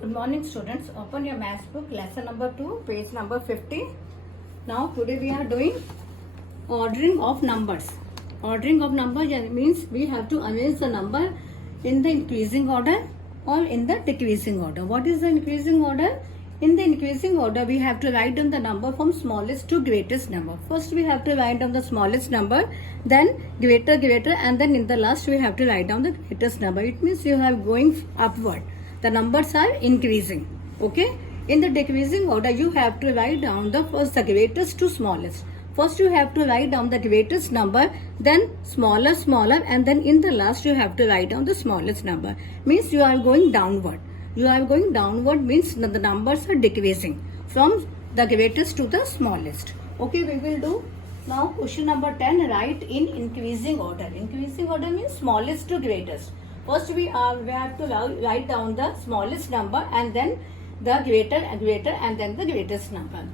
Good morning, students. Open your maths book, lesson number 2, page number 50. Now today we are doing ordering of numbers. Ordering of numbers means we have to arrange the number in the increasing order or in the decreasing order. What is the increasing order? In the increasing order, we have to write down the number from smallest to greatest number. First, we have to write down the smallest number, then greater, and then in the last, we have to write down the greatest number. It means you are going upward. The numbers are increasing. Okay. In the decreasing order, you have to write down the greatest to smallest. First, you have to write down the greatest number, then smaller, and then in the last, you have to write down the smallest number. Means you are going downward. You are going downward means the numbers are decreasing from the greatest to the smallest. Okay, we will do now question number 10. Write in increasing order. Increasing order means smallest to greatest. First, we have to write down the smallest number and then the greater, and then the greatest number.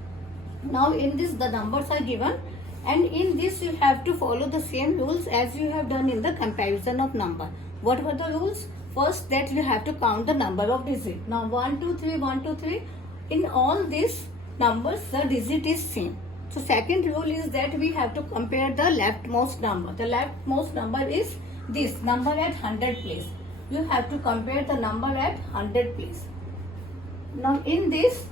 Now, in this, the numbers are given, and in this, you have to follow the same rules as you have done in the comparison of number. What were the rules? First, that you have to count the number of digits. Now, 1, 2, 3, 1, 2, 3. In all these numbers, the digit is same. So, second rule is that we have to compare the leftmost number. The leftmost number is this number at 100 place. You have to compare the number at 100 place. Now in this,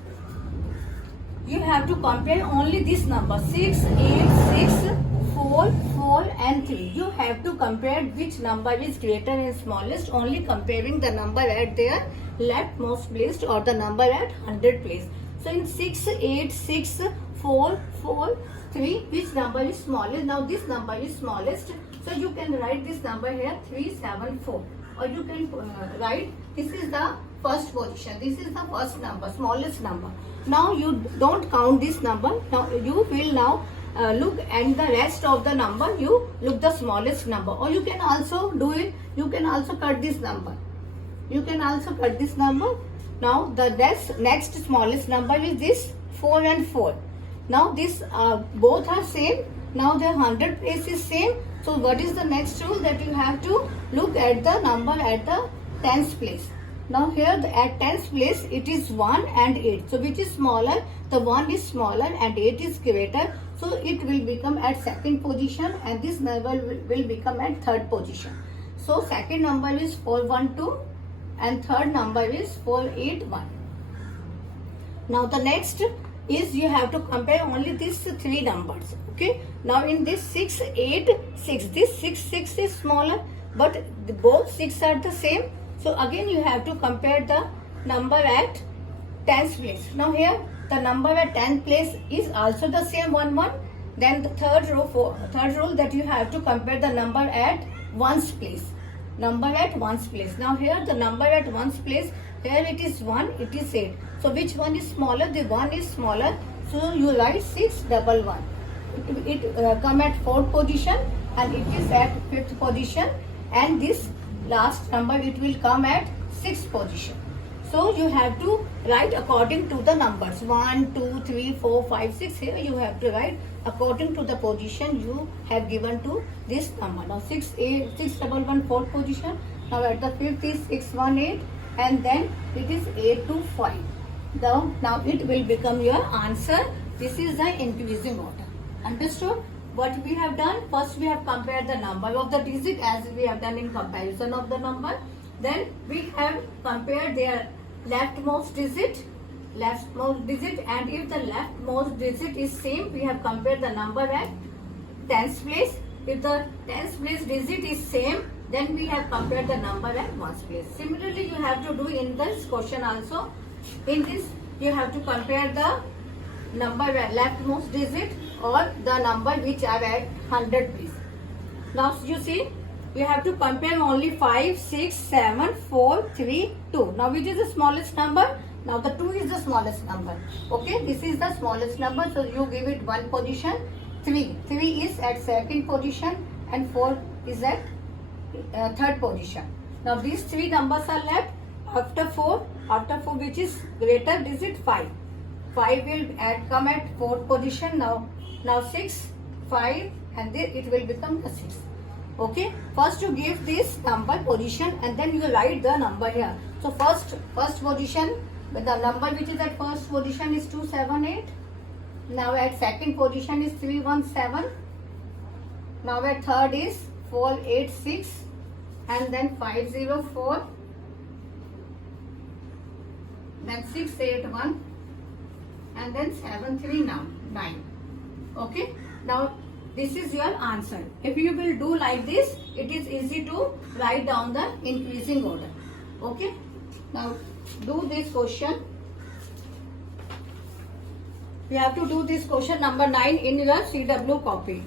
you have to compare only this number 6, 8, 6, 4, 4 and 3. You have to compare which number is greater and smallest, only comparing the number at their leftmost placed or the number at 100 place. So in 6, 8, 6, 4, 4, 3, which number is smallest? Now this number is smallest. So you can write this number here 374, or you can write this is the first position. This is the first number, smallest number. Now you don't count this number. Now you will look at the rest of the number. You look the smallest number, or you can also do it. You can also cut this number. You can also cut this number. Now the next smallest number is this 4 and 4. Now this both are same. Now the 100 place is same. So what is the next rule? That you have to look at the number at the tens place. Now here at tens place it is 1 and 8. So which is smaller? The 1 is smaller and 8 is greater. So it will become at second position, and this number will become at third position. So second number is 412 and third number is 481. Now the next is you have to compare only these three numbers. Okay. Now in this 6, 8, 6, this 6, 6 is smaller, but both 6 are the same. So again you have to compare the number at tens place. Now here the number at 10th place is also the same 1, 1. Then the third rule that you have to compare the number at ones place. Number at ones place. Now here the number at ones place, here it is 1, it is 8. So which one is smaller? The 1 is smaller. So you write 611. It come at fourth position, and it is at fifth position, and this last number it will come at sixth position. So you have to write according to the numbers 1, 2, 3, 4, 5, 6. Here you have to write according to the position you have given to this number. Now 611 fourth position. Now at the fifth is 618, and then it is 825. Now it will become your answer. This is the increasing order. Understood? What we have done? First we have compared the number of the digit as we have done in comparison of the number. Then we have compared their leftmost digit, and if the leftmost digit is same, we have compared the number at tens place. If the tens place digit is same, then we have compared the number at ones place. Similarly, you have to do in this question also. In this, you have to compare the number at leftmost digit or the number which are at 100 place. Now you see, you have to compare only 5, 6, 7, 4, 3, 2. Now which is the smallest number? Now the 2 is the smallest number. Okay, this is the smallest number. So you give it one position. 3 is at second position, and 4 is at third position. Now these three numbers are left. After 4 which is greater digit 5. 5 will come at fourth position. Now 6, 5, and then it will become the 6. Okay, first you give this number position and then you write the number here. So first position, with the number which is at first position is 278. Now at second position is 317. Now at third is 486, and then 504, then 681, and then 739. Okay. Now this is your answer. If you will do like this, it is easy to write down the increasing order. Okay. Now do this question. You have to do this question number 9 in your CW copy.